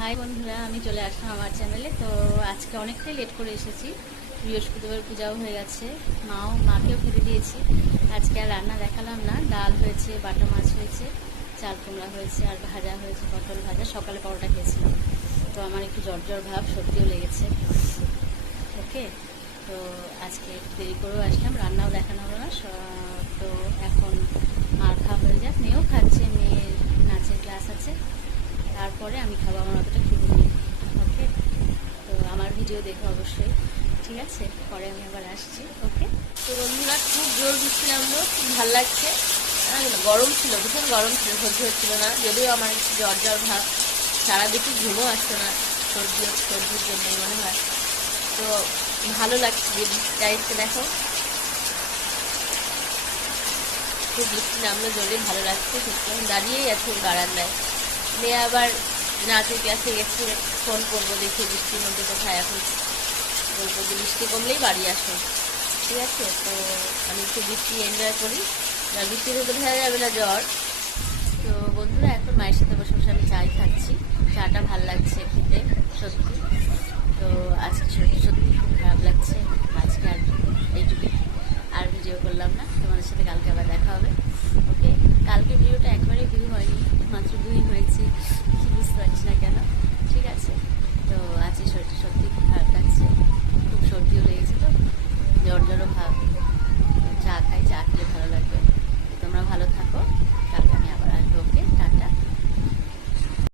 High বন্ধুরা, আমি চলে আসলাম আমার চ্যানেলে। তো আজকে অনেকটাই লেট করে এসেছি, বৃহস্পতিবার পূজাও হয়ে গেছে, মাকেও খেতে দিয়েছি। আজকে আর রান্না দেখালাম না। ডাল হয়েছে, বাটা মাছ হয়েছে, চাল কুমড়া হয়েছে, আর ভাজা হয়েছে, পটল ভাজা। সকালে পরোটা খেয়েছিলাম, তো আমার একটু জ্বর জ্বর ভাব, সর্দিও লেগেছে। ওকে, তো আজকে একটু দেরি করেও আসলাম, রান্নাও দেখানো হলো না। তো এখন মার খাওয়া হয়ে যাক, মেয়েও খাচ্ছে, মেয়ের নাচের ক্লাস আছে, তারপরে আমি খাবো। আমার অতটা খিদে নেই। ওকে, তো আমার ভিডিও দেখো অবশ্যই, ঠিক আছে? পরে আমি আবার আসছি। ওকে, তো বন্ধুরা, খুব জোর বৃষ্টি নামলো, খুব ভালো লাগছে। গরম ছিল, ভীষণ গরম ছিল, সহ্য হচ্ছিল না। যদিও আমার একটু জ্বর জ্বর ভাব, সারা দেখি ঘুমও আসছে না, সর্দির জন্যই মনে হয়। তো ভালো লাগছে যে বৃষ্টিটা এসে, দেখো খুব বৃষ্টি নামলো জোরে, ভালো লাগছে। সত্যি আমি দাঁড়িয়েই আছি বারান্দায়। মেয়ে আবার নাচের ক্লাসে গেছে, ফোন করবো দেখি বৃষ্টির মধ্যে কোথায়। এখন বলবো যে বৃষ্টি কমলেই বাড়ি আসো, ঠিক আছে? তো আমি একটু বৃষ্টি এনজয় করি, আর বৃষ্টির মধ্যে ভেজা যাবে না জ্বর। তো বন্ধুরা, এখন মায়ের সাথে বসে বসে আমি চাই খাচ্ছি। চাটা ভাল লাগছে খেতে, সত্যি। তো আজকে সত্যি সত্যি খুব খারাপ লাগছে। আজকে আর এইটুকুই, আর ভিডিও করলাম না। তোমাদের সাথে কালকে আবার দেখা হবে। ওকে, কালকে ভিডিওটা একবারেই ভিউ হয়নি, মাত্র 2 হয়েছে।